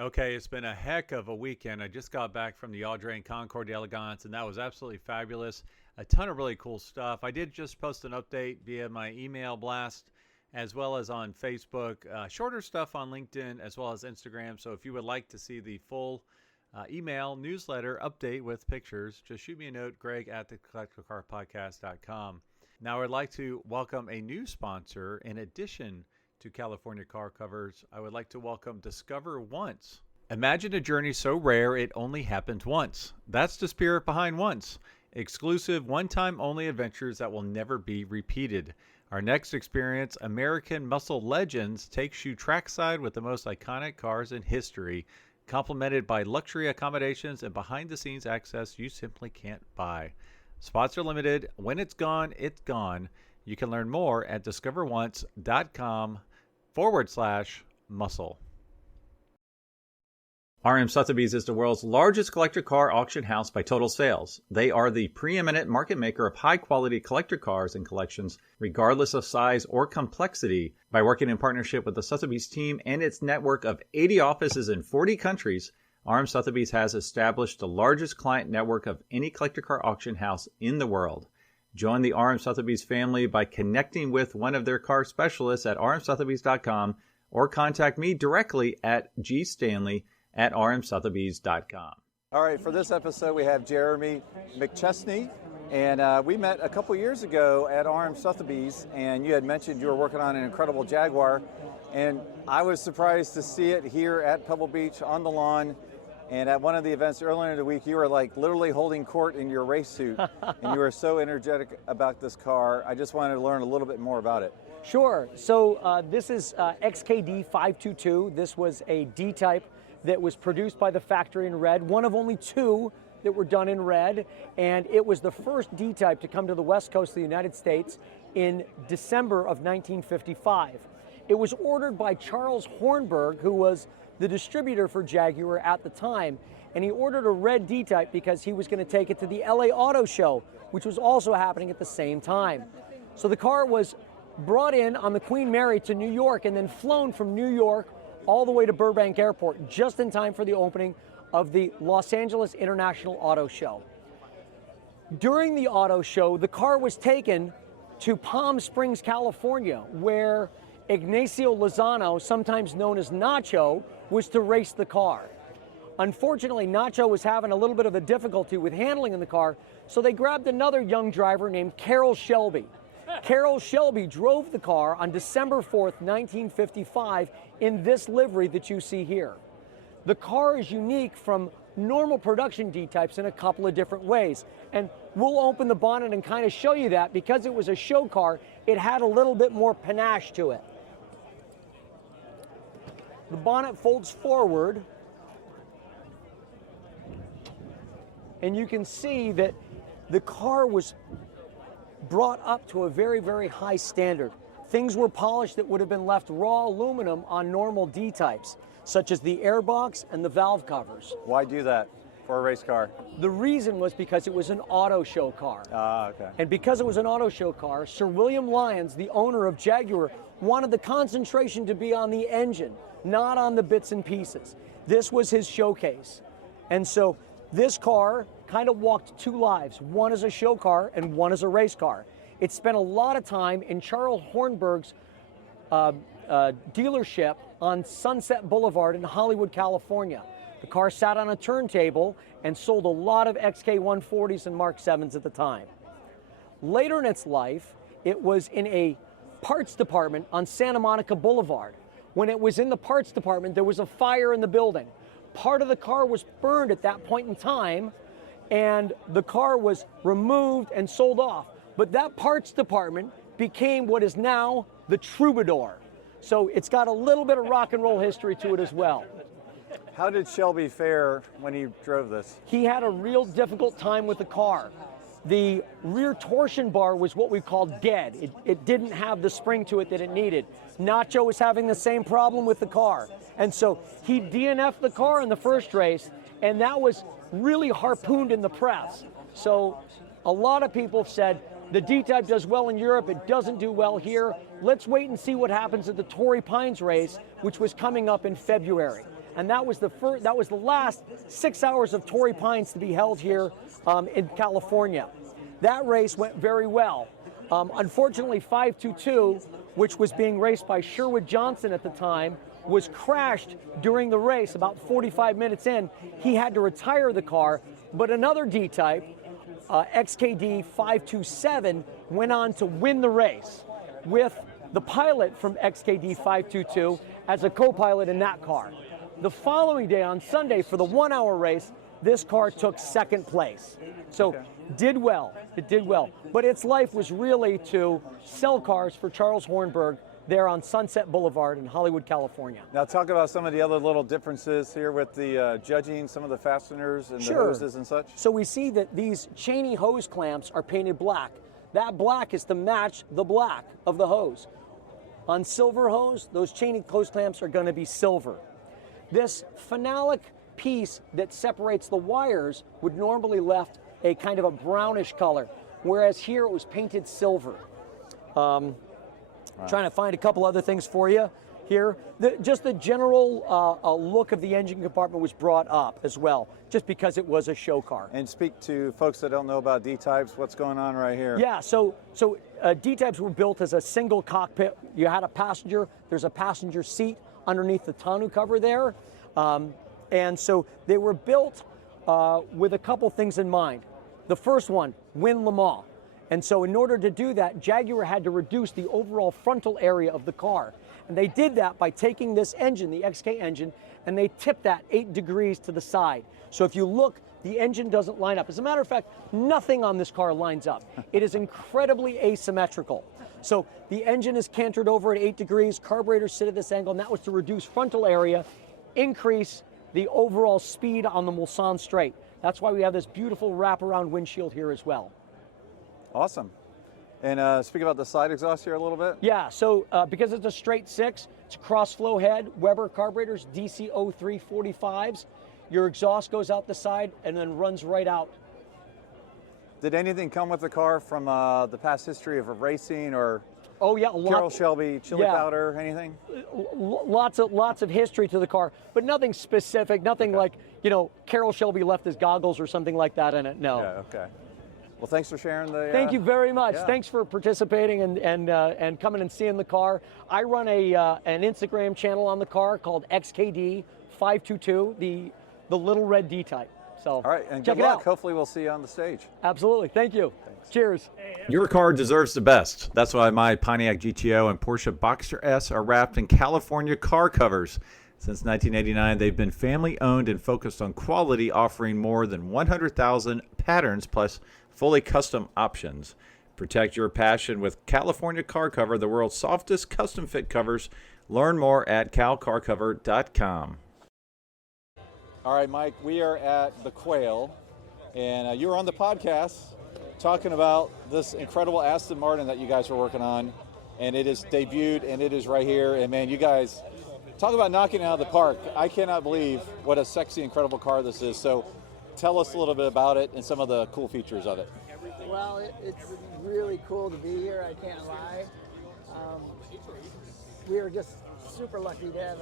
Okay, it's been a heck of a weekend. I just got back from the Audrain Concours d'Elegance, and that was absolutely fabulous. A ton of really cool stuff. I did just post an update via my email blast, as well as on Facebook. Shorter stuff on LinkedIn, as well as Instagram. So if you would like to see the full email newsletter update with pictures, just shoot me a note, Greg at thecollectorcarpodcast.com. Now, I'd like to welcome a new sponsor in addition to California Car Covers. I would like to welcome Discover Once. Imagine a journey so rare it only happened once. That's the spirit behind Once. Exclusive, one-time only adventures that will never be repeated. Our next experience, American Muscle Legends, takes you trackside with the most iconic cars in history, complemented by luxury accommodations and behind-the-scenes access you simply can't buy. Spots are limited. When it's gone, it's gone. You can learn more at discoveronce.com/muscle. RM Sotheby's is the world's largest collector car auction house by total sales. They are the preeminent market maker of high-quality collector cars and collections, regardless of size or complexity. By working in partnership with the Sotheby's team and its network of 80 offices in 40 countries, RM Sotheby's has established the largest client network of any collector car auction house in the world. Join the RM Sotheby's family by connecting with one of their car specialists at rmsotheby's.com or contact me directly at gstanley@rmsotheby's.com. All right, for this episode, we have Jeremy McChesney, and we met a couple years ago at RM Sotheby's, and you had mentioned you were working on an incredible Jaguar, and I was surprised to see it here at Pebble Beach on the lawn. And at one of the events earlier in the week, you were like literally holding court in your race suit, and you were so energetic about this car. I just wanted to learn a little bit more about it. Sure. So this is XKD 522. This was a D-type that was produced by the factory in red, one of only two that were done in red, and it was the first D-type to come to the west coast of the United States in December of 1955. It was ordered by Charles Hornberg, who was the distributor for Jaguar at the time, and he ordered a red D-type because he was going to take it to the LA Auto Show, which was also happening at the same time. So the car was brought in on the Queen Mary to New York and then flown from New York all the way to Burbank Airport just in time for the opening of the Los Angeles International Auto Show. During the auto show, the car was taken to Palm Springs, California, where Ignacio Lozano, sometimes known as Nacho, was to race the car. Unfortunately, Nacho was having a little bit of a difficulty with handling in the car, so they grabbed another young driver named Carroll Shelby. Carroll Shelby drove the car on December 4th, 1955 in this livery that you see here. The car is unique from normal production D-types in a couple of different ways, and we'll open the bonnet and kind of show you that. Because it was a show car, it had a little bit more panache to it. The bonnet folds forward, and you can see that the car was brought up to a very, very high standard. Things were polished that would have been left raw aluminum on normal D-types, such as the airbox and the valve covers. Why do that for a race car? The reason was because it was an auto show car. Okay. And because it was an auto show car, Sir William Lyons, the owner of Jaguar, wanted the concentration to be on the engine, not on the bits and pieces. This was his showcase. And so this car kind of walked two lives, one as a show car and one as a race car. It spent a lot of time in Charles Hornberg's dealership on Sunset Boulevard in Hollywood, California. The car sat on a turntable and sold a lot of XK140s and Mark 7s at the time. Later in its life, it was in a parts department on Santa Monica Boulevard. When it was in the parts department, there was a fire in the building. Part of the car was burned at that point in time, and the car was removed and sold off. But that parts department became what is now the Troubadour. So it's got a little bit of rock and roll history to it as well. How did Shelby fare when he drove this? He had a real difficult time with the car. The rear torsion bar was what we called dead. It didn't have the spring to it that it needed. Nacho was having the same problem with the car. And so he DNF'd the car in the first race, and that was really harpooned in the press. So a lot of people said, the D-Type does well in Europe, it doesn't do well here. Let's wait and see what happens at the Torrey Pines race, which was coming up in February. and that was the last 6 hours of Torrey Pines to be held here in California. That race went very well. Unfortunately, 522, which was being raced by Sherwood Johnson at the time, was crashed during the race about 45 minutes in. He had to retire the car, but another D-type, XKD 527, went on to win the race with the pilot from XKD 522 as a co-pilot in that car. The following day, on Sunday, for the 1 hour race, this car took second place. So did well, it did well. But its life was really to sell cars for Charles Hornberg there on Sunset Boulevard in Hollywood, California. Now talk about some of the other little differences here with the judging, some of the fasteners and the hoses and such. So we see that these Cheney hose clamps are painted black. That black is to match the black of the hose. On silver hose, those Cheney hose clamps are going to be silver. This phenolic piece that separates the wires would normally left a kind of a brownish color, whereas here it was painted silver. Trying to find a couple other things for you here. Just the general look of the engine compartment was brought up as well, just because it was a show car. And speak to folks that don't know about D-types, what's going on right here? Yeah, so D-types were built as a single cockpit. You had a passenger, there's a passenger seat underneath the tonneau cover there. And so they were built with a couple things in mind. The first one, win Le Mans. And so in order to do that, Jaguar had to reduce the overall frontal area of the car. And they did that by taking this engine, the XK engine, and they tipped that 8 degrees to the side. So if you look, the engine doesn't line up. As a matter of fact, nothing on this car lines up. It is incredibly asymmetrical. So the engine is cantered over at 8 degrees, carburetors sit at this angle, and that was to reduce frontal area, increase the overall speed on the Mulsanne straight. That's why we have this beautiful wraparound windshield here as well. Awesome. And speak about the side exhaust here a little bit. Yeah, so because it's a straight 6, it's a cross-flow head, Weber carburetors, DC0345s. Your exhaust goes out the side and then runs right out. Did anything come with the car from the past history of racing or Carroll Shelby, chili powder, anything? Lots of history to the car, but nothing specific, nothing like, Carroll Shelby left his goggles or something like that in it, no. Yeah, okay. Well, thanks for sharing the... Thank you very much. Yeah. Thanks for participating and coming and seeing the car. I run an Instagram channel on the car called XKD522, the little red D-type. So all right, and check good it luck. out. Hopefully we'll see you on the stage. Absolutely. Thank you. Thanks. Cheers. Your car deserves the best. That's why my Pontiac GTO and Porsche Boxster S are wrapped in California car covers. Since 1989, they've been family-owned and focused on quality, offering more than 100,000 patterns plus fully custom options. Protect your passion with California Car Cover, the world's softest custom-fit covers. Learn more at calcarcover.com. All right, Mike, we are at the Quail, and you were on the podcast talking about this incredible Aston Martin that you guys were working on, and it is debuted, and it is right here. And man, you guys talk about knocking it out of the park. I cannot believe what a sexy, incredible car this is. So tell us a little bit about it and some of the cool features of it. Well, it's really cool to be here, I can't lie. We were just super lucky to have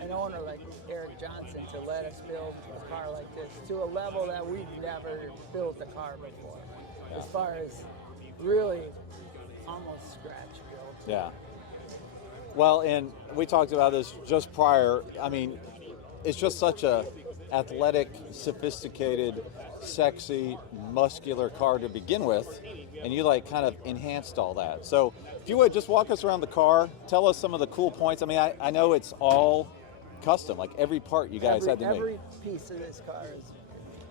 an owner like Eric Johnson to let us build a car like this to a level that we've never built a car before. As far as really almost scratch built. Yeah. Well, and we talked about this just prior. I mean, it's just such a athletic, sophisticated, sexy, muscular car to begin with, and you kind of enhanced all that. So if you would just walk us around the car, tell us some of the cool points. I mean, I know it's all custom, like every part you guys had to make. Every piece of this car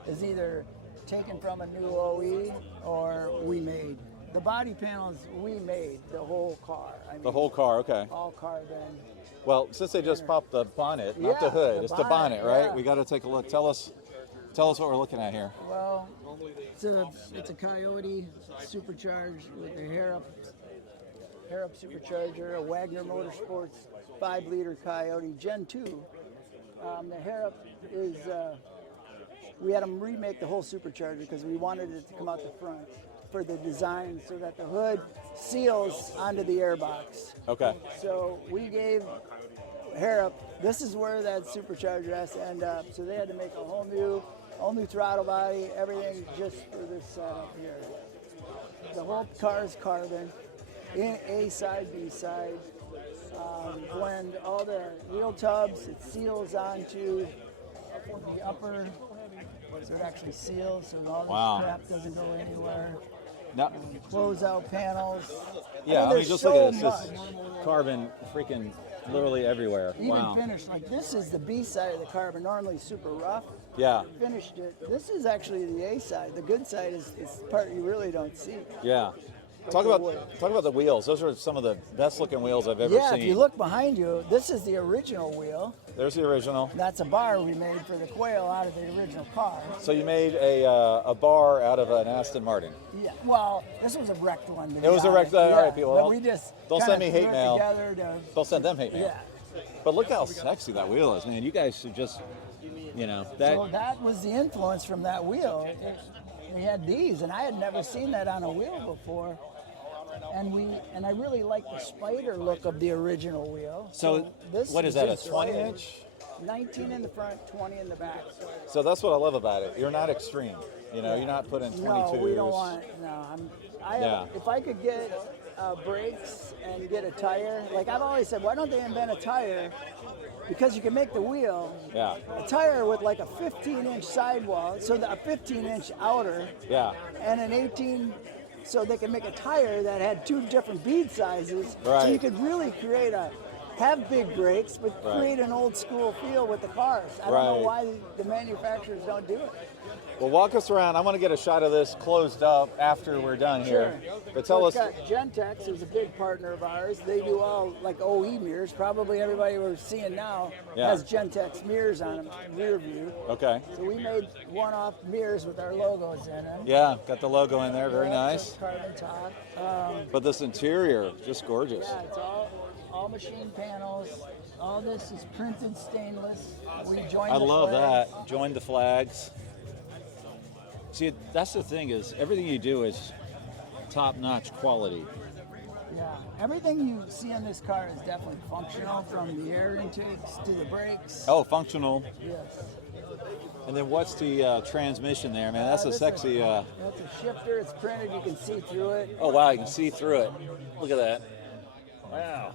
is either taken from a new OE or we made. The body panels, we made the whole car. I mean, The whole car, okay. all carbon. Well, since they just popped the bonnet, not the Yeah, hood, the it's the bonnet, bonnet, right? yeah. We got to take a look. Tell us what we're looking at here. Well, it's a Coyote supercharged with a hair up supercharger, a Wagner Motorsports 5-liter Coyote Gen 2. The hair up is, we had them remake the whole supercharger because we wanted it to come out the front for the design so that the hood seals onto the airbox. Okay. So we gave hair up this is where that supercharger has to end up. So they had to make a whole new throttle body, everything just for this setup here. The whole car is carbon, in A side, B side. Blend all the wheel tubs. It seals onto the upper, so it actually seals, so all this crap doesn't go anywhere. No. Close-out panels. Yeah, I mean, there's just so look at this. much. This carbon freaking literally everywhere. Even Wow. finished, like this is the B side of the carbon, normally super rough. Yeah. Finished it. This is actually the A side. The good side is the part you really don't see. Yeah. Talk about the wheels. Those are some of the best looking wheels I've ever Yeah, seen. if you look behind you, this is the original wheel. There's the original. That's a bar we made for the quail out of the original car. So you made a bar out of an Aston Martin. Yeah, well, this was a wrecked one. It was a wrecked. All right, people. But we just don't kinda send me hate threw it mail. together to- Don't send them hate mail. Yeah. But look how sexy that wheel is, man. You guys should just, that. So that was the influence from that wheel. We had these, and I had never seen that on a wheel before. And I really like the spider look of the original wheel. So this what is that? A just 20-inch? 19 in the front, 20 in the back. So that's what I love about it. You're not extreme. You're not putting 22s. No, we don't want. No, Yeah. If I could get brakes and get a tire, like I've always said, why don't they invent a tire? Because you can make the wheel Yeah. a tire with like a 15-inch sidewall, so a 15-inch outer, Yeah. and an 18. So they can make a tire that had two different bead sizes. So Right. you could really have big brakes, but Right. create an old school feel with the cars. I don't know Right. why the manufacturers don't do it. Well, walk us around. I want to get a shot of this closed up after we're done here. But tell us. We've got Gentex, who's a big partner of ours. They do all like OE mirrors. Probably everybody we're seeing now Yeah. has Gentex mirrors on them, rear view. Okay. So we made one-off mirrors with our logos in them. Yeah, got the logo in there. Very Yeah, nice. Carbon top. But this interior, just gorgeous. Yeah, it's all machine panels. All this is printed stainless. We joined I the love flags. that. Join the flags. See, that's the thing is everything you do is top-notch quality. Yeah, everything you see in this car is definitely functional, from the air intakes to the brakes. Oh, functional. Yes. And then what's the transmission there, man? That's a This sexy. That's a shifter. It's printed. You can see through it. Oh wow, you can see through it. Look at that. Wow.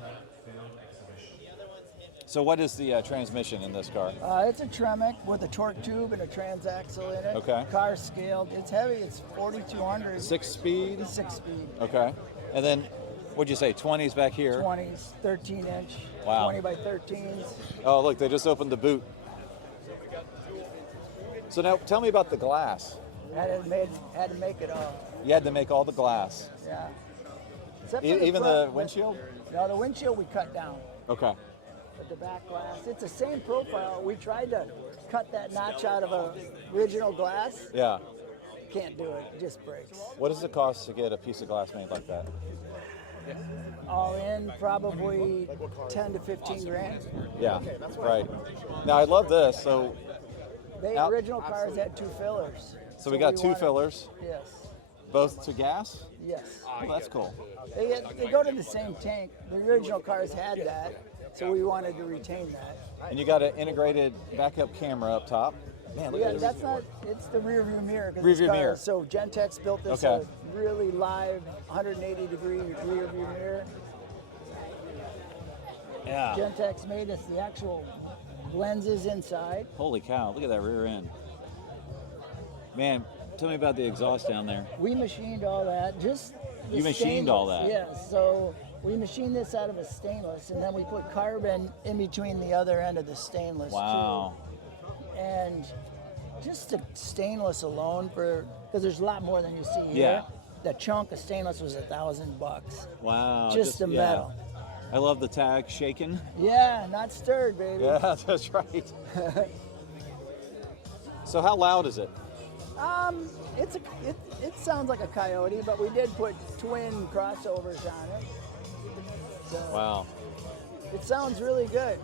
So what is the transmission in this car? It's a Tremec with a torque tube and a transaxle in it. Okay. Car scaled. It's heavy. It's 4,200. 6-speed. 6-speed. Okay. And then, what'd you say? 20s back here. 20s, 13-inch. Wow. 20 by 13s. Oh, look, they just opened the boot. So now, tell me about the glass. Had to make it all. You had to make all the glass, Yeah. Except for even the front. windshield. No, the windshield we cut down. Okay. But the back glass, it's the same profile. We tried to cut that notch out of a original glass. Yeah. Can't do it. It just breaks. What does it cost to get a piece of glass made like that? All in, probably 10 to 15 grand. Yeah. Right. Now I love this. So The Now- original cars had two fillers. we got two wanted- fillers, Yes. both to gas. Yes. Oh, that's cool. They go to the same tank. The original cars had that, so we wanted to retain that. And you got an integrated backup camera up top. Man, look Yeah, at this. that's not. It's the rear view mirror. 'Cause Rear this view car- mirror. So Gentex built this Okay. really live 180-degree rear view mirror. Yeah. Gentex made us the actual lenses inside. Holy cow, look at that rear end. Man, tell me about the exhaust down there. We machined all that. Just the You machined all stainless. that? Yeah. So we machined this out of a stainless, and then we put carbon in between the other end of the stainless. Wow. Too. And just the stainless alone, because there's a lot more than you see here. Yeah. The chunk of stainless was $1,000. Wow. Just the metal. I love the tag shaking. Yeah, not stirred, baby. Yeah, that's right. So how loud is it? It sounds like a Coyote, but we did put twin crossovers on it. So Wow. it sounds really good.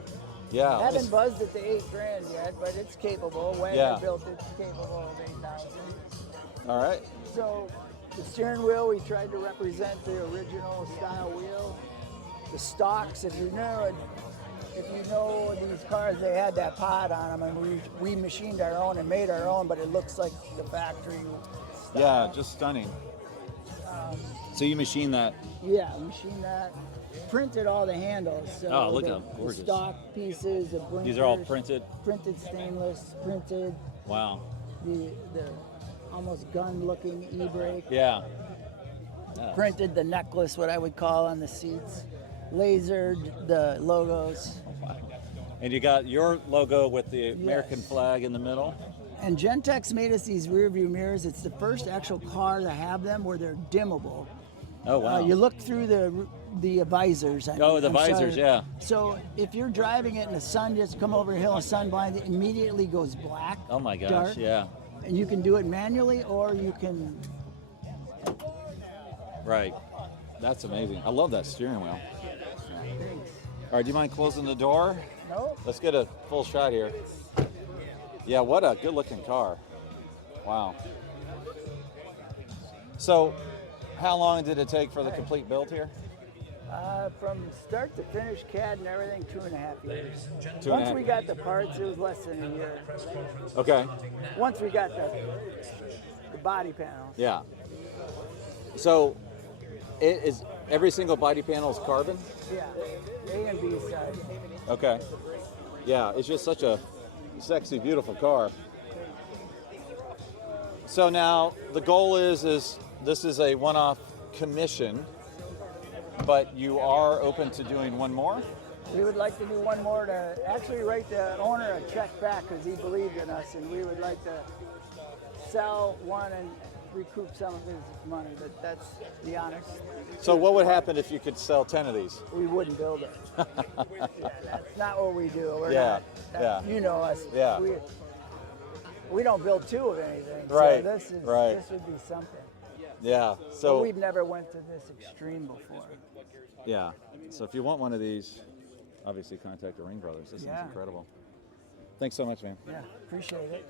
Yeah. Haven't buzzed at the 8 grand yet, but it's capable. Wagner Yeah. built it, it's capable of 8,000. All right. So the steering wheel, we tried to represent the original style wheel. The stocks, if you know, if you know these cars, they had that pod on them, and we machined our own and made our own, but it looks like the factory style. Yeah, just stunning. So you machine that? Yeah, machined that. Printed all the handles. So Oh, look at the, them, gorgeous. The stock pieces, the blinkers. These are all printed? Printed stainless, printed. Wow. The almost gun-looking e-brake. Yeah. Printed the necklace, what I would call, on the seats. Lasered the logos. Wow. And you got your logo with the American Yes. flag in the middle? And Gentex made us these rear view mirrors. It's the first actual car to have them where they're dimmable. Oh, wow. You look through the visors. The visors, yeah. So if you're driving it and the sun just come over a hill and sun blind, it immediately goes black. Oh my gosh, dark. yeah. And you can do it manually, or you can. Right. That's amazing. I love that steering wheel. All right, do you mind closing the door? No. Let's get a full shot here. Yeah, what a good looking car. Wow. So, how long did it take for the complete build here? From start to finish, CAD and everything, 2.5 years. 2.5. Once we got the parts, it was less than a year. Okay. Once we got the body panel. Yeah. So, it is every single body panel is carbon? Yeah, A and B side. Okay. Yeah, it's just such a sexy, beautiful car. So now the goal is this is a one-off commission, but you are open to doing one more? We would like to do one more to actually write the owner a check back because he believed in us, and we would like to sell one and recoup some of his money, but that's the honest. So what would happen if you could sell 10 of these? We wouldn't build it. Yeah, that's not what we do. We're Yeah, not, yeah. You know us. Yeah. We don't build two of anything. Right, So this is right. this would be something. Yeah. But So we've never went to this extreme before. yeah. So if you want one of these, obviously contact the Ringbrothers. This is Yeah. incredible. Thanks so much, man. Yeah, appreciate it.